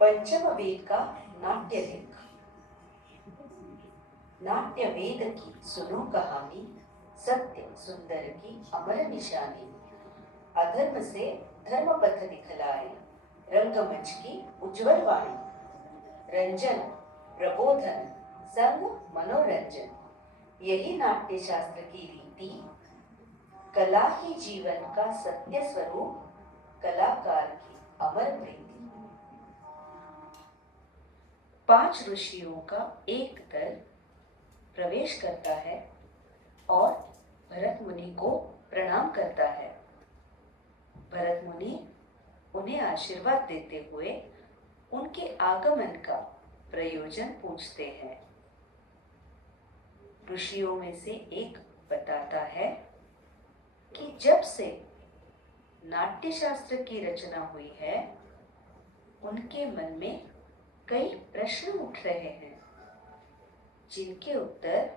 पंचम वेद का नाट्य लेख। नाट्य वेद की सुनो कहानी, सत्य सुंदर की अमर निशानी। अधर्म से धर्म पथ दिखलाए, रंगमंच की उज्जवल वाणी। रंजन प्रबोधन संग मनोरंजन, यही नाट्य शास्त्र की रीति। कला ही जीवन का सत्य स्वरूप, कलाकार की अमर प्रीति। 5 ऋषियों का एक दल प्रवेश करता है और भरत मुनि को प्रणाम करता है। भरत मुनि उन्हें आशीर्वाद देते हुए उनके आगमन का प्रयोजन पूछते हैं। ऋषियों में से एक बताता है कि जब से नाट्य शास्त्र की रचना हुई है, उनके मन में कई प्रश्न उठ रहे हैं, जिनके उत्तर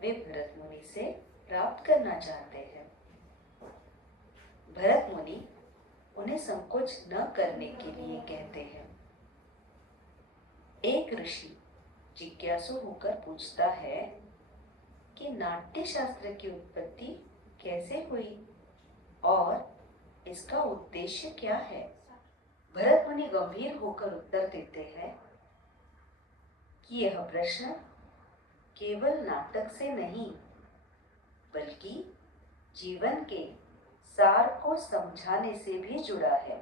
वे भरत मुनि से प्राप्त करना चाहते हैं। भरत मुनि उन्हें संकोच न करने के लिए कहते हैं। एक ऋषि जिज्ञासु होकर पूछता है कि नाट्य शास्त्र की उत्पत्ति कैसे हुई और इसका उद्देश्य क्या है। भरत मुनि गंभीर होकर उत्तर देते हैं कि यह प्रश्न केवल नाटक से नहीं, बल्कि जीवन के सार को समझाने से भी जुड़ा है।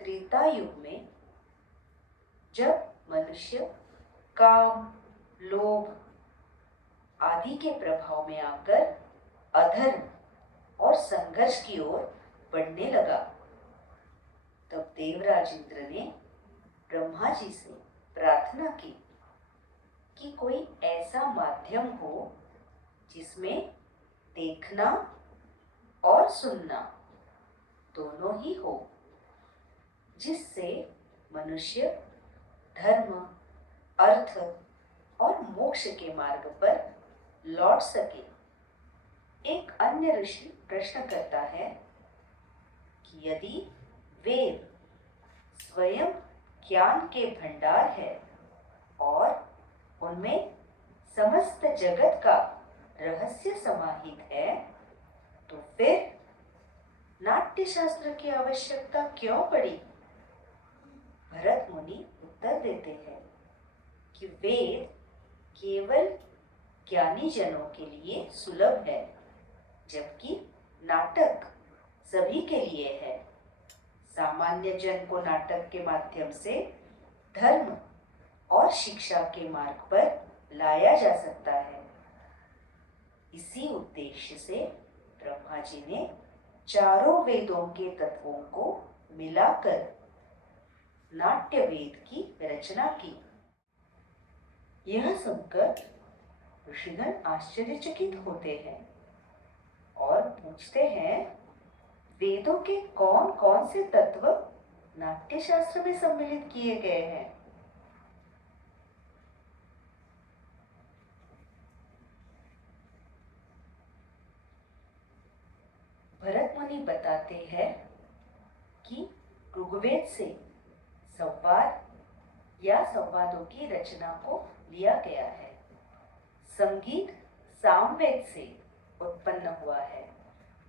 त्रेता युग में जब मनुष्य काम, लोभ आदि के प्रभाव में आकर अधर्म और संघर्ष की ओर बढ़ने लगा, तब देवराज इंद्र ने ब्रह्मा जी से प्रार्थना की कि कोई ऐसा माध्यम हो जिसमें देखना और सुनना दोनों ही हो, जिससे मनुष्य धर्म, अर्थ और मोक्ष के मार्ग पर लौट सके। एक अन्य ऋषि प्रश्न करता है कि यदि वेद स्वयं ज्ञान के भंडार है और उनमें समस्त जगत का रहस्य समाहित है, तो फिर नाट्य शास्त्र की आवश्यकता क्यों पड़ी। भरत मुनि उत्तर देते हैं कि वेद केवल ज्ञानी जनों के लिए सुलभ है, जबकि नाटक सभी के लिए है। सामान्य जन को नाटक के माध्यम से धर्म और शिक्षा के मार्ग पर लाया जा सकता है। इसी उद्देश्य से ब्रह्मा जी ने चारों वेदों के तत्वों को मिलाकर नाट्य वेद की रचना की। यह सुनकर ऋषिगण आश्चर्यचकित होते हैं और पूछते हैं, वेदों के कौन कौन से तत्व नाट्य शास्त्र में सम्मिलित किए गए हैं। भरत मुनि बताते हैं कि ऋग्वेद से संवाद या संवादों की रचना को लिया गया है। संगीत सामवेद से उत्पन्न हुआ है।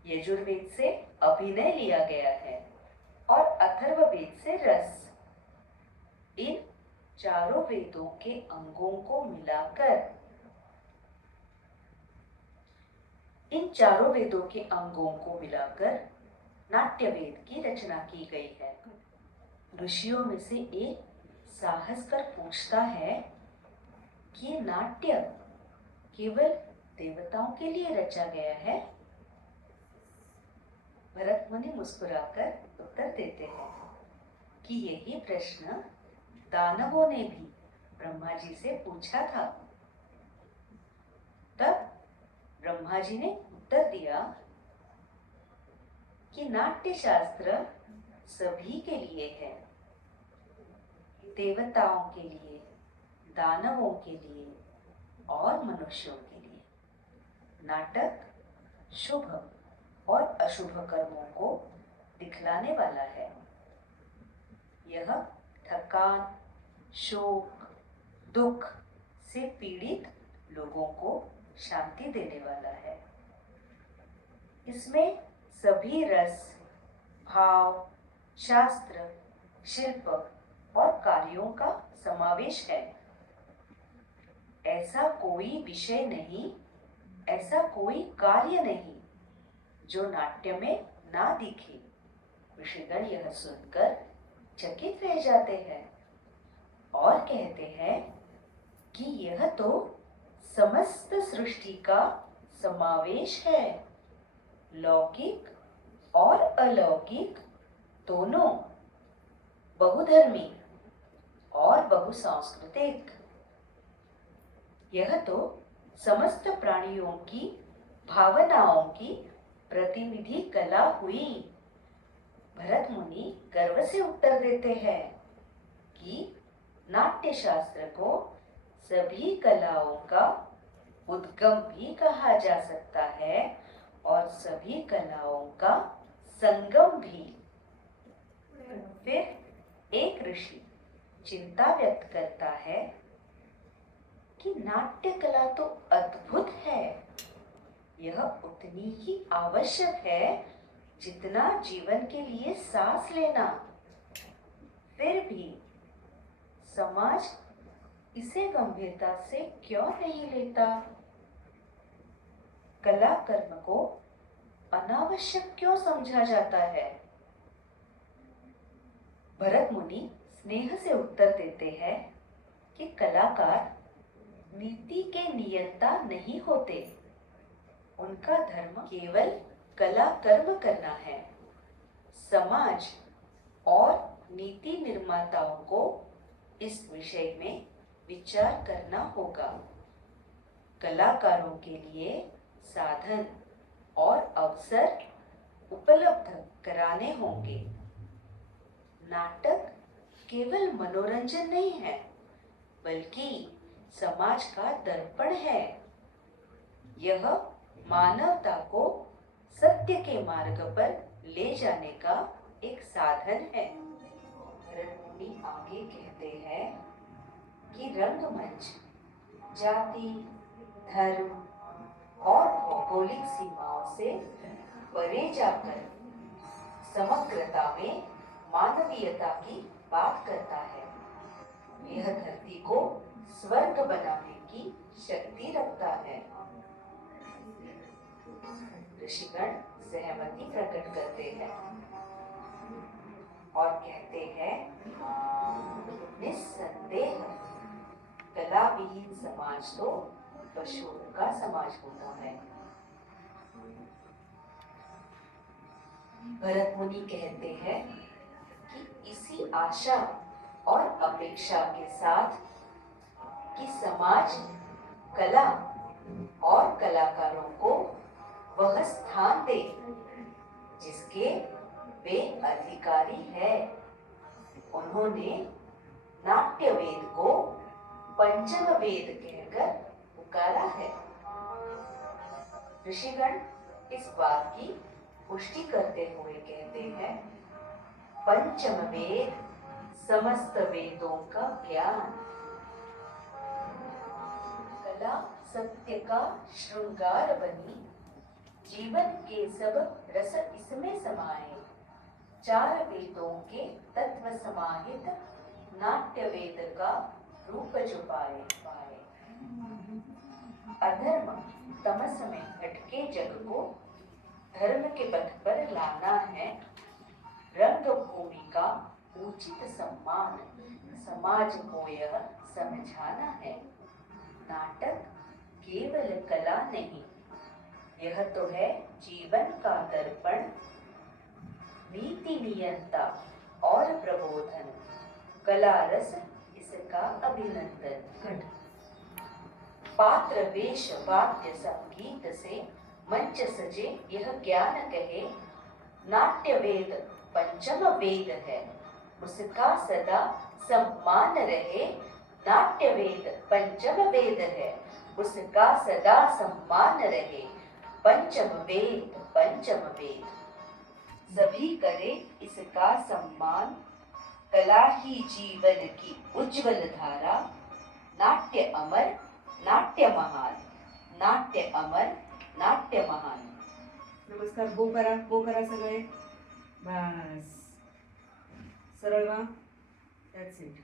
यजुर्वेद से अभिनय लिया गया है और अथर्ववेद से रस। इन चारों वेदों के अंगों को मिलाकर नाट्य वेद की रचना की गई है। ऋषियों में से एक साहस कर पूछता है कि नाट्य केवल देवताओं के लिए रचा गया है। भरत मुनि मुस्कुराकर उत्तर देते हैं कि यही प्रश्न दानवों ने भी ब्रह्मा जी से पूछा था। तब ब्रह्मा जी ने उत्तर दिया कि नाट्य शास्त्र सभी के लिए है, देवताओं के लिए, दानवों के लिए और मनुष्यों के लिए। नाटक शुभ और अशुभ कर्मों को दिखलाने वाला है। यह थकान, शोक, दुख से पीड़ित लोगों को शांति देने वाला है। इसमें सभी रस, भाव, शास्त्र, शिल्प और कार्यों का समावेश है। ऐसा कोई विषय नहीं, ऐसा कोई कार्य नहीं जो नाट्य में ना दिखे। ऋषिगण यह सुनकर चकित रह जाते हैं और कहते हैं कि यह तो समस्त सृष्टि का समावेश है, लौकिक और अलौकिक दोनों, बहुधर्मी और बहुसांस्कृतिक। यह तो समस्त प्राणियों की भावनाओं की प्रतिनिधि कला हुई। भरत मुनि गर्व से उत्तर देते हैं कि नाट्य शास्त्र को सभी कलाओं का उद्गम भी कहा जा सकता है और सभी कलाओं का संगम भी। फिर एक ऋषि चिंता व्यक्त करता है कि नाट्य कला तो अद्भुत है, यह उतनी ही आवश्यक है जितना जीवन के लिए सांस लेना। फिर भी समाज इसे गंभीरता से क्यों नहीं लेता? कला कर्म को अनावश्यक क्यों समझा जाता है? भरत मुनि स्नेह से उत्तर देते हैं कि कलाकार नीति के नियंता नहीं होते, उनका धर्म केवल कला कर्म करना है। समाज और नीति निर्माताओं को इस विषय में विचार करना होगा। कलाकारों के लिए साधन और अवसर उपलब्ध कराने होंगे। नाटक केवल मनोरंजन नहीं है, बल्कि समाज का दर्पण है। यह मानवता को सत्य के मार्ग पर ले जाने का एक साधन है। रत्नी आगे कहते हैं कि रंगमंच जाति, धर्म और भौगोलिक सीमाओं से परे जाकर समग्रता में मानवीयता की बात करता है। यह धरती को स्वर्ग बनाने की शक्ति रखता है। ऋषिगण सहमति प्रकट करते हैं और कहते हैं, निस्संदेह कला विहीन समाज तो पशुओं का समाज होता है। भरत मुनि कहते हैं कि इसी आशा और अपेक्षा के साथ कि समाज कला और कलाकारों को वह स्थान दे जिसके वे अधिकारी है, उन्होंने नाट्य वेद को पंचम वेद कहकर पुकारा है। ऋषिगण इस बात की पुष्टि करते हुए कहते हैं, पंचम वेद समस्त वेदों का ज्ञान। कला सत्य का श्रृंगार बनी, जीवन के सब रस इसमें समाये। चार वेदों के तत्व समाहित नाट्य वेद का रूप जो पाए। अधर्म तमस में भटके जग को धर्म के पथ पर लाना है। रंग भूमि का उचित सम्मान समाज को यह समझाना है। नाटक केवल कला नहीं, यह तो है जीवन का दर्पण, नीति नियंता और प्रबोधन। कला रस इसका अभिनंदन। पात्र वेश वाद्य संगीत से मंच सजे यह ज्ञान कहे, नाट्य वेद पंचम वेद है, उसका सदा सम्मान रहे। नाट्य वेद पंचम वेद है, उसका सदा सम्मान रहे। पंचम वेद पंचम वेद, सभी करे इसका सम्मान, कला ही जीवन की उज्जवल धारा, नाट्य अमर नाट्य महान, नाट्य अमर नाट्य महान. नमस्कार. बो करा सगळे. बस सरळ व्हा. That's it.